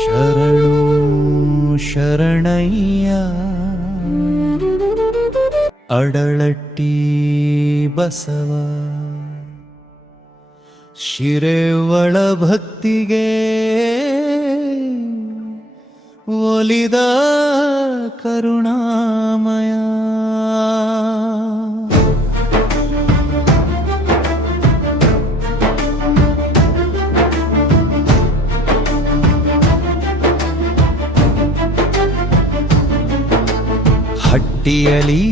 ಶರಣು ಶರಣಯ್ಯ ಅಡಳಟ್ಟಿ ಬಸವ ಶಿರೆವಳ ಭಕ್ತಿಗೆ ಒಲಿದ ಕರುಣಾಮಯ ಹಟ್ಟಿಯಲಿ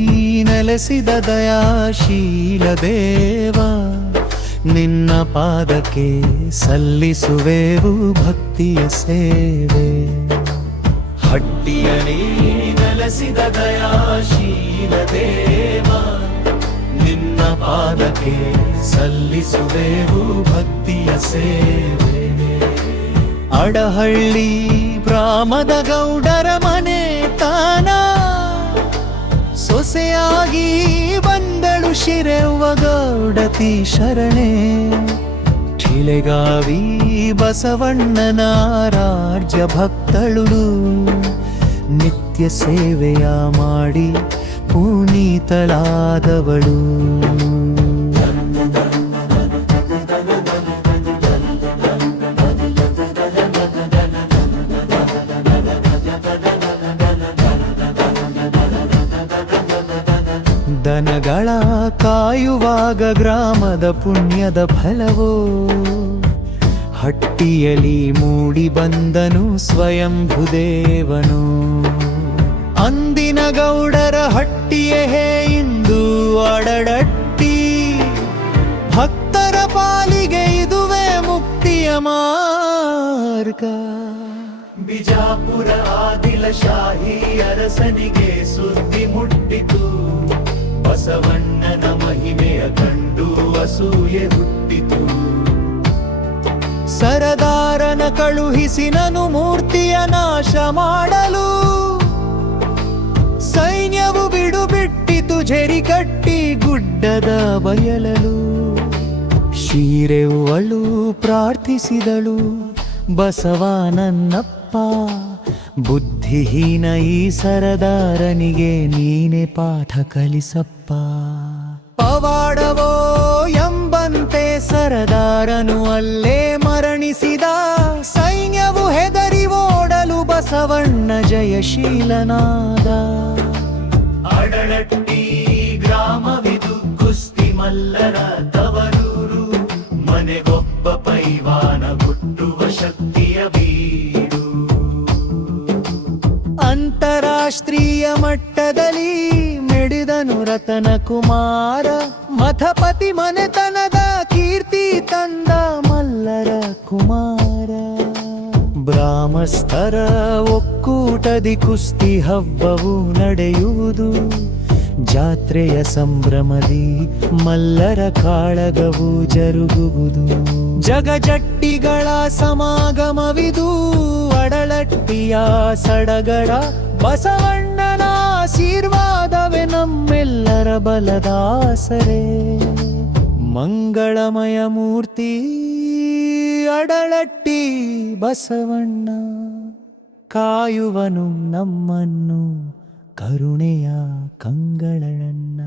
ನೆಲೆಸಿದ ದಯಾಶೀಲ ದೇವ ನಿನ್ನ ಪಾದಕ್ಕೆ ಸಲ್ಲಿಸುವೆವು ಭಕ್ತಿಯ ಸೇವೆ. ಹಟ್ಟಿಯಲಿ ನೆಲೆಸಿದ ದಯಾಶೀಲ ದೇವ ನಿನ್ನ ಪಾದಕ್ಕೆ ಸಲ್ಲಿಸುವೆವು ಭಕ್ತಿಯ ಸೇವೆ. ಅಡಹಳ್ಳಿ ಗ್ರಾಮದ ಗೌಡರ ಮನೆ ತಾನ ಸೊಸೆಯಾಗಿ ಬಂದಳು ಶಿರೆವ್ವ ಗೌಡತಿ ಶರಣೆ. ಶಿಲೆಗಾವಿ ಬಸವಣ್ಣನ ರಾಜ್ಯ ಭಕ್ತಳು ನಿತ್ಯ ಸೇವೆಯ ಮಾಡಿ ಪುನೀತಳಾದವಳು. ದನಗಳ ಕಾಯುವಾಗ ಗ್ರಾಮದ ಪುಣ್ಯದ ಫಲವೋ ಹಟ್ಟಿಯಲಿ ಮೂಡಿ ಬಂದನು ಸ್ವಯಂಭುದೇವನು. ಅಂದಿನ ಗೌಡರ ಹಟ್ಟಿಯೇ ಇಂದು ಅಡಳಟ್ಟಿ, ಭಕ್ತರ ಪಾಲಿಗೆ ಇದುವೇ ಮುಕ್ತಿಯ ಮಾರ್ಗ. ಬಿಜಾಪುರ ಆದಿಲ ಶಾಹಿ ಅರಸನಿಗೆ ಸುದ್ದಿ ಮುಟ್ಟಿತು, ಬಸವಣ್ಣನ ಮಹಿಮೆಯ ಕಂಡು ಅಸೂಯೆ ಹುಟ್ಟಿತು. ಸರದಾರನ ಕಳುಹಿಸಿ ನನು ಮೂರ್ತಿಯ ನಾಶ ಮಾಡಲು, ಸೈನ್ಯವು ಬಿಡು ಬಿಟ್ಟಿತು ಝೆರಿ ಕಟ್ಟಿ ಗುಡ್ಡದ ಬಯಲಲು. ಶಿರೆವ್ವಳು ಪ್ರಾರ್ಥಿಸಿದಳು, ಬಸವ ನನ್ನಪ್ಪ ಬುದ್ಧಿಹೀನ ಈ ಸರದಾರನಿಗೆ ನೀನೆ ಪಾಠ ಕಲಿಸಪ್ಪ. ಪವಾಡವೋ ಎಂಬಂತೆ ಸರದಾರನು ಅಲ್ಲೇ ಮರಣಿಸಿದ, ಸೈನ್ಯವು ಹೆದರಿ ಓಡಲು ಬಸವಣ್ಣ ಜಯಶೀಲನಾದ. ಅಡಳಟ್ಟಿ ಗ್ರಾಮವಿದು ಕುಸ್ತಿ ಮಲ್ಲರ ತವರೂರು, ಮನೆಗೊಬ್ಬ ಪೈವಾನ ಹುಟ್ಟುವ ಶಕ್ತಿಯ ಬೀಡು. ಅಂತಾರಾಷ್ಟ್ರೀಯ ಮಟ್ಟದಲ್ಲಿ ಮೆಡಿದನು ರತನ ಕುಮಾರ, ಮಠಪತಿ ಮನೆತನದ ಕೀರ್ತಿ ತಂದ ಮಲ್ಲರ ಕುಮಾರ. ಬ್ರಾಹ್ಮಸ್ಥರ ಒಕ್ಕೂಟದಿ ಕುಸ್ತಿ ಹಬ್ಬವು ನಡೆಯುವುದು, ಜಾತ್ರೆಯ ಸಂಭ್ರಮದಿ ಮಲ್ಲರ ಕಾಳಗವು ಜರುಗುವುದು. ಜಗಜಟ್ಟಿಗಳ ಸಮಾಗಮವಿದು ಅಡಳಟ್ಟಿಯ ಸಡಗರ, ಬಸವಣ್ಣನ ಆಶೀರ್ವಾದವೇ ನಮ್ಮೆಲ್ಲರ ಬಲದಾಸರೆ. ಮಂಗಳಮಯ ಮೂರ್ತಿ ಅಡಳಟ್ಟಿ ಬಸವಣ್ಣ, ಕಾಯುವನು ನಮ್ಮನ್ನು ಕರುಣೆಯ ಕಂಗಳನ್ನ.